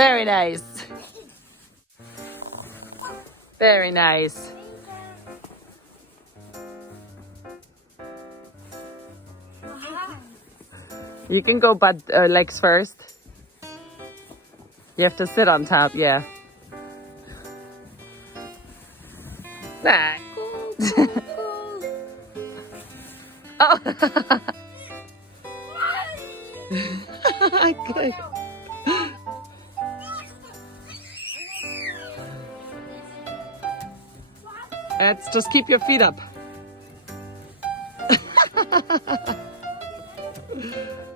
Very nice. Very nice. You can go legs first. You have to sit on top, yeah. Nah. Oh. Good. Let's just keep your feet up.